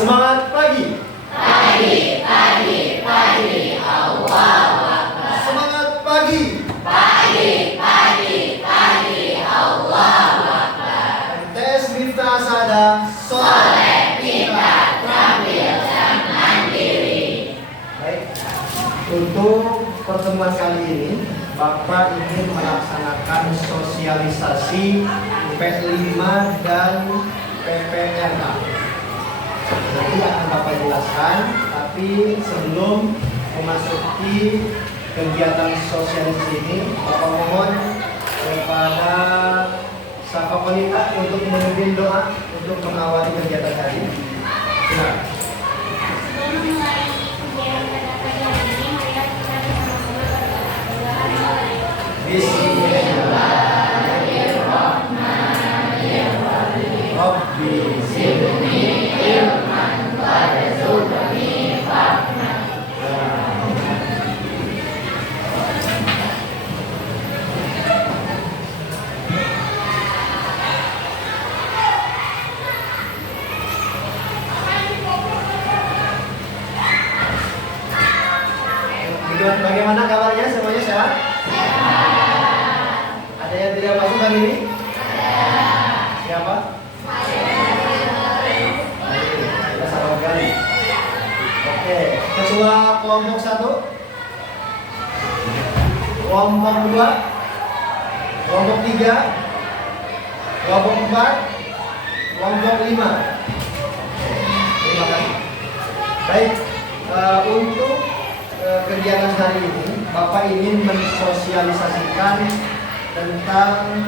Semangat pagi. Pagi, pagi, pagi, Allahu Akbar. Semangat pagi. Pagi, pagi, pagi, Allahu Akbar. Tes Miftah Sada Soleh, pintar, terampil, dan mandiri. Baik. Untuk pertemuan kali ini, Bapak ingin melaksanakan sosialisasi P5 dan PPRA. Nanti akan Bapak jelaskan, tapi sebelum memasuki kegiatan sosialisasi ini, Bapak mohon kepada Safa Wanita untuk memimpin doa untuk mengawali kegiatan hari ini. Silakan. Sebelum memulai kegiatan pada pagi hari ini, marilah kita bersama-sama berdoa. Bismillahirrahmanirrahim. Rabbi zidni Ilman warzuqni fahman. Bagaimana kabarnya? Semuanya sehat? Ada yang tidak masuk hari ini? Siapa? Kita sabar kali. Oke, ketua kelompok 1, kelompok 2, kelompok 3, kelompok 4, kelompok 5. Terima kasih. Baik, untuk kegiatan hari ini, Bapak ingin mensosialisasikan tentang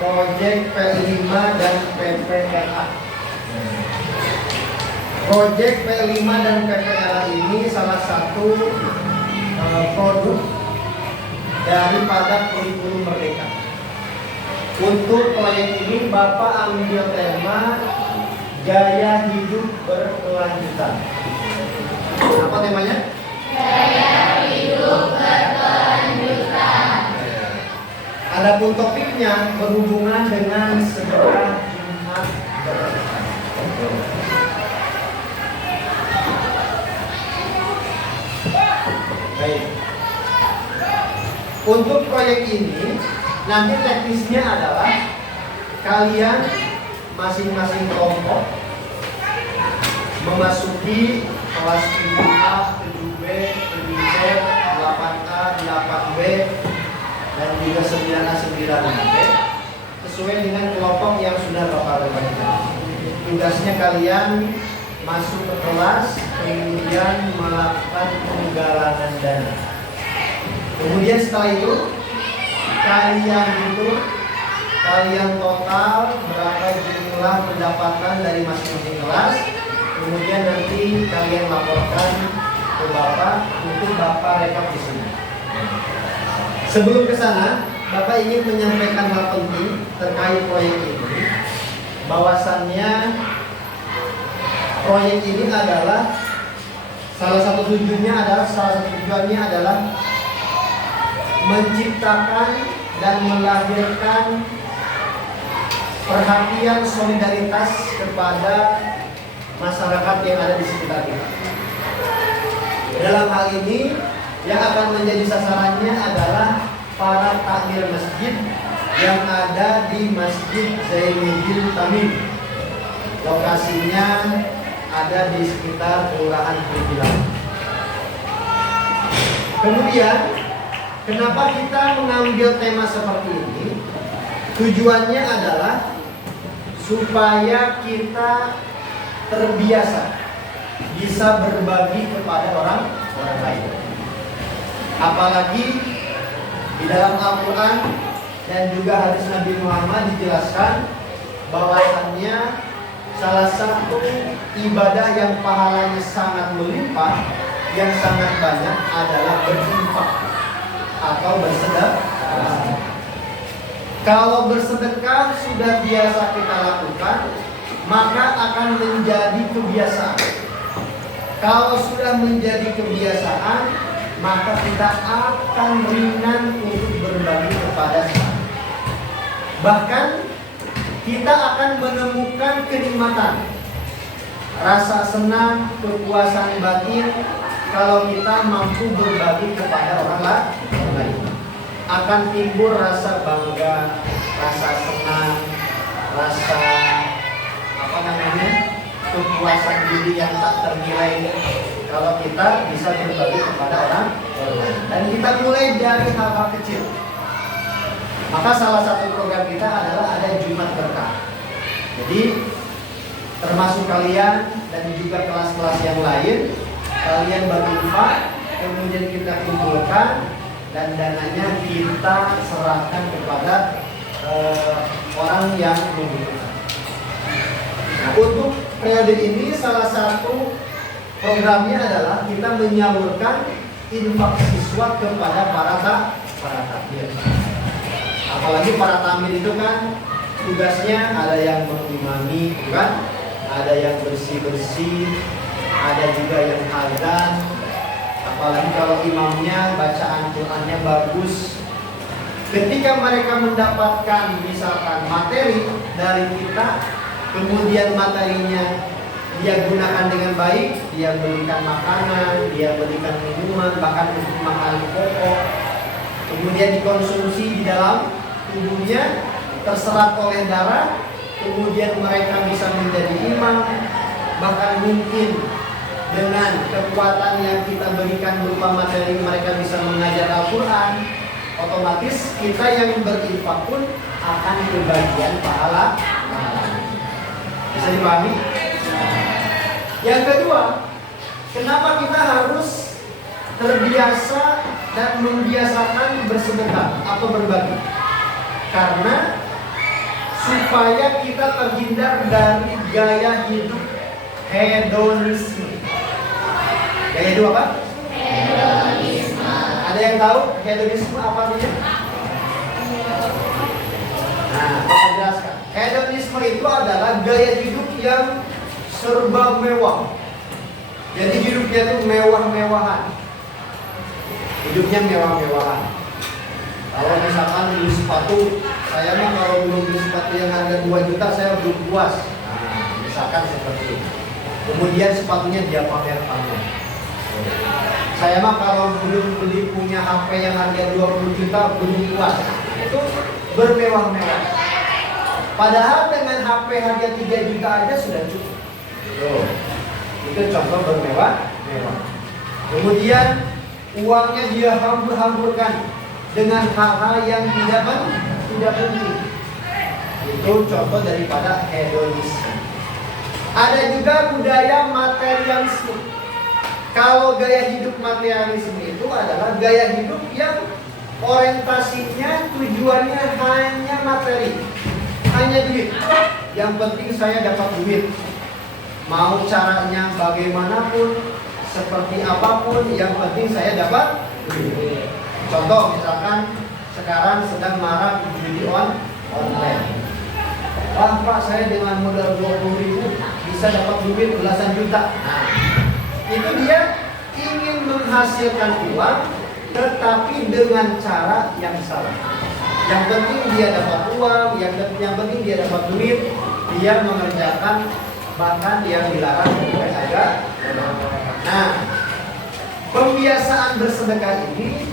proyek P5 dan PPRA. Proyek P5 dan PPRA ini salah satu produk daripada kurikulum Merdeka. Untuk proyek ini Bapak ambil tema gaya hidup berkelanjutan. Apa temanya? Gaya hidup berkelanjutan. Adapun topiknya berhubungan dengan sedekah Jumat berkah. Baik. Untuk proyek ini nanti teknisnya adalah kalian masing-masing kelompok memasuki kelas 7A, 7B, 7C, 8A, 8B, dan juga 9A, 9B sesuai dengan kelompok yang sudah Bapak bagikan. Tugasnya kalian masuk ke kelas, kemudian melakukan penggalangan dana. Kemudian setelah itu kalian total berapa jumlah pendapatan dari masing-masing kelas. Kemudian nanti kalian laporkan ke Bapak untuk Bapak rekap di sini. Sebelum ke sana, Bapak ingin menyampaikan hal penting terkait proyek ini. Bahwasannya proyek ini adalah salah satu tujuannya adalah menciptakan dan melahirkan perhatian solidaritas kepada masyarakat yang ada di sekitar kita. Dalam hal ini yang akan menjadi sasarannya adalah para takmir masjid yang ada di Masjid Zainuddin Tamim. Lokasinya ada di sekitar Kelurahan Peribilan. Kemudian, kenapa kita mengambil tema seperti ini? Tujuannya adalah supaya kita terbiasa bisa berbagi kepada orang lain. Apalagi di dalam Al-Quran dan juga hadis Nabi Muhammad dijelaskan bahwasannya salah satu ibadah yang pahalanya sangat melimpah, yang sangat banyak adalah berinfak atau bersedekah. Kalau bersedekah sudah biasa kita lakukan, maka akan menjadi kebiasaan. Kalau sudah menjadi kebiasaan, maka kita akan ringan untuk berbagi kepada sesama. Bahkan kita akan menemukan kenikmatan rasa senang, kepuasan batin kalau kita mampu berbagi kepada orang lain. Akan timbul rasa bangga, rasa senang, rasa kepuasan diri yang tak ternilai kalau kita bisa berbagi kepada orang lain. Dan kita mulai dari hal-hal kecil. Maka salah satu program kita adalah ada Jumat Berkah. Jadi termasuk kalian dan juga kelas-kelas yang lain, kalian berinfak, kemudian kita kumpulkan dan dananya kita serahkan kepada orang yang membutuhkan. Nah, untuk periode ini salah satu programnya adalah kita menyalurkan infak siswa kepada para takmir. Apalagi para takmir itu kan tugasnya ada yang mengimami, kan? Ada yang bersih-bersih, ada juga yang adzan. Apalagi kalau imamnya bacaan Qur'annya bagus. Ketika mereka mendapatkan misalkan materi dari kita, kemudian materinya dia gunakan dengan baik, dia berikan makanan, dia berikan minuman, bahkan untuk makanan pokok, kemudian dikonsumsi di dalam tubuhnya, terserap oleh darah, kemudian mereka bisa menjadi imam, bahkan mungkin dengan kekuatan yang kita berikan berupa materi mereka bisa mengajar Al-Quran, otomatis kita yang berinfak pun akan kebagian pahala. Bisa dipahami? Yang kedua, kenapa kita harus terbiasa dan membiasakan bersedekah atau berbagi? Karena supaya kita terhindar dari gaya hidup hedonisme. Gaya hidup apa? Hedonisme. Ada yang tahu hedonisme apa artinya? Nah, Bapak jelaskan. Hedonisme itu adalah gaya hidup yang serba mewah. Jadi hidupnya itu mewah-mewahan. Hidupnya mewah-mewahan. Kalau misalkan beli sepatu, saya mah kalau belum beli sepatu yang harga 2 juta saya belum puas. Nah, misalkan seperti itu. Kemudian sepatunya dia pamer-pamer. Saya mah kalau belum beli punya HP yang harga 20 juta belum puas. Itu bermewah-mewah. Padahal dengan HP harga 3 juta aja sudah cukup. Itu contoh bermewah-mewah. Kemudian uangnya dia hambur-hamburkan dengan hal-hal yang tidak penting. Itu contoh daripada hedonisme. Ada juga budaya materialisme. Kalau gaya hidup materialisme itu adalah gaya hidup yang orientasinya tujuannya hanya materi, hanya duit. Yang penting saya dapat duit. Mau caranya bagaimanapun, seperti apapun, yang penting saya dapat duit. Contoh misalkan sekarang sedang marak judi online. Pak, saya dengan modal 20.000 bisa dapat duit belasan juta. Nah, itu dia ingin menghasilkan uang, tetapi dengan cara yang salah. Yang penting dia dapat uang, yang penting dia dapat duit, dia mengerjakan bahkan dia dilarang oleh agama. Nah, pembiasaan bersedekah ini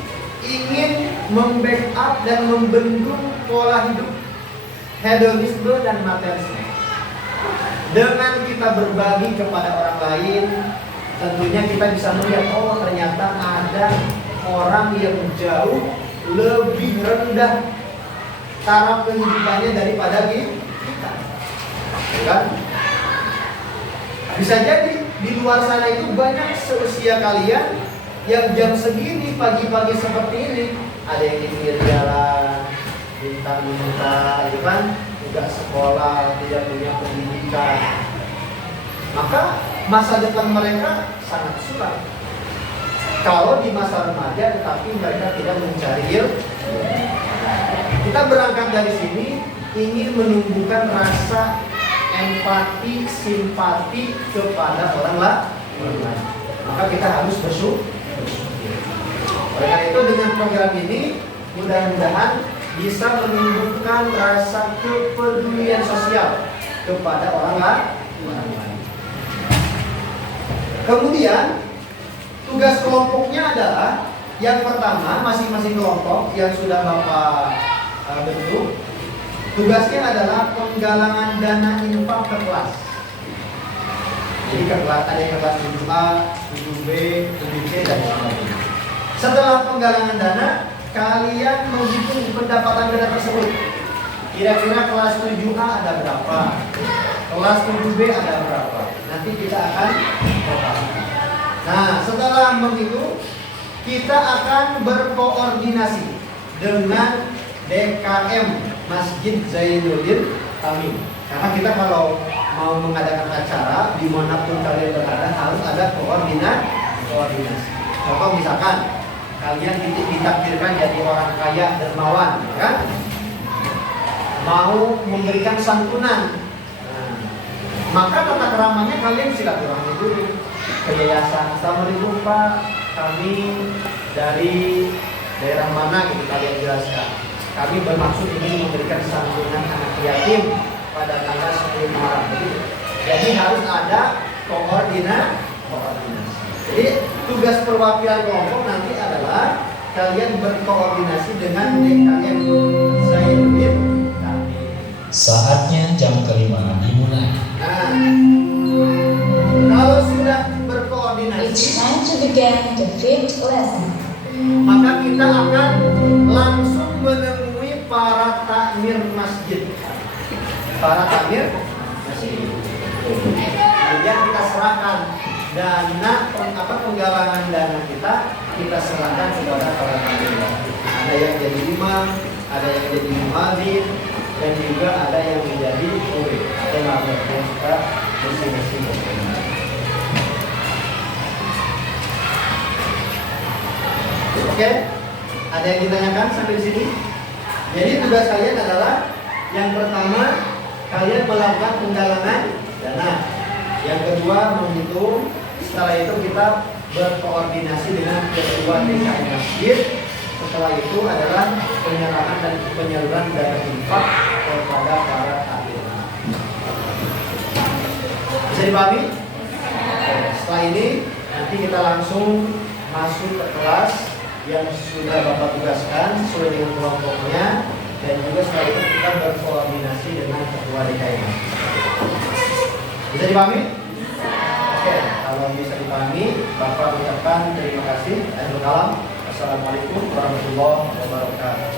ingin membackup dan membendung pola hidup hedonisme dan materialisme. Dengan kita berbagi kepada orang lain, tentunya kita bisa melihat, oh ternyata ada orang yang jauh lebih rendah taraf kehidupannya daripada kita. Kan? Bisa jadi di luar sana itu banyak seusia kalian yang jam segini pagi-pagi seperti ini, ada yang di pinggir jalan, minta-minta, ya kan? Tidak sekolah, tidak punya pendidikan. Maka masa depan mereka sangat suram. Kalau di masa remaja, tetapi mereka tidak mencari ilmu. Kita berangkat dari sini ingin menumbuhkan rasa empati, simpati kepada orang lain. Maka kita harus bersyukur. Oleh karena itu dengan program ini mudah-mudahan bisa menumbuhkan rasa kepedulian sosial kepada orang lain. Kemudian tugas kelompoknya adalah yang pertama, masing-masing kelompok yang sudah Bapak bentuk, tugasnya adalah penggalangan dana infak ke kelas. Jadi ke kelas, ada yang ke kelas 7A, 7B, 7C dan sebagainya. Setelah penggalangan dana, kalian menghitung pendapatan dana tersebut. Kira-kira kelas 7A ada berapa? Kelas 7B ada berapa? Nanti kita akan total. Nah, setelah menghitung, kita akan berkoordinasi dengan DKM Masjid Zainuddin Tamim. Karena kita kalau mau mengadakan acara dimanapun kalian berada harus ada koordinasi. Contoh misalkan kalian ditakdirkan jadi orang kaya dermawan, kan? Mau memberikan santunan, maka tata keramanya kalian silaturahmi dulu ke yayasan. Assalamualaikum Pak, kami dari daerah mana gitu kalian jelaskan. Kami bermaksud ingin memberikan santunan anak yatim pada tanggal 10 Maret. Jadi harus ada koordinasi. Jadi tugas perwakilan kelompok nanti adalah kalian berkoordinasi dengan DKM Zainuddin Tamim. Saatnya jam kelima dimulai. Nah, kalau sudah It's berkoordinasi, time to begin the fifth lesson. maka kita akan langsung menemui para takmir masjid. Para takmir masjid. Kemudian kita serahkan dana penggalangan dana kita serahkan kepada para takmir. Ada yang jadi imam, ada yang jadi muadzin, dan juga ada yang menjadi murid atau mabuk yang suka bersih-bersih. Oke, ada yang ditanyakan sampai di sini? Jadi tugas kalian adalah yang pertama kalian melakukan penggalangan dana, yang kedua menghitung, setelah itu kita berkoordinasi dengan ketua DKM Masjid. Setelah itu adalah penyerahan dan penyaluran dana infak kepada para takmir. Bisa dipahami? Oke, setelah ini nanti kita langsung masuk ke kelas yang sudah Bapak tugaskan sesuai dengan kelompoknya, dan juga setelah itu kita berkoordinasi dengan ketua DKM. Bisa dipahami? Oke, kalau bisa dipahami, Bapak ucapkan terima kasih. Assalamualaikum warahmatullahi wabarakatuh.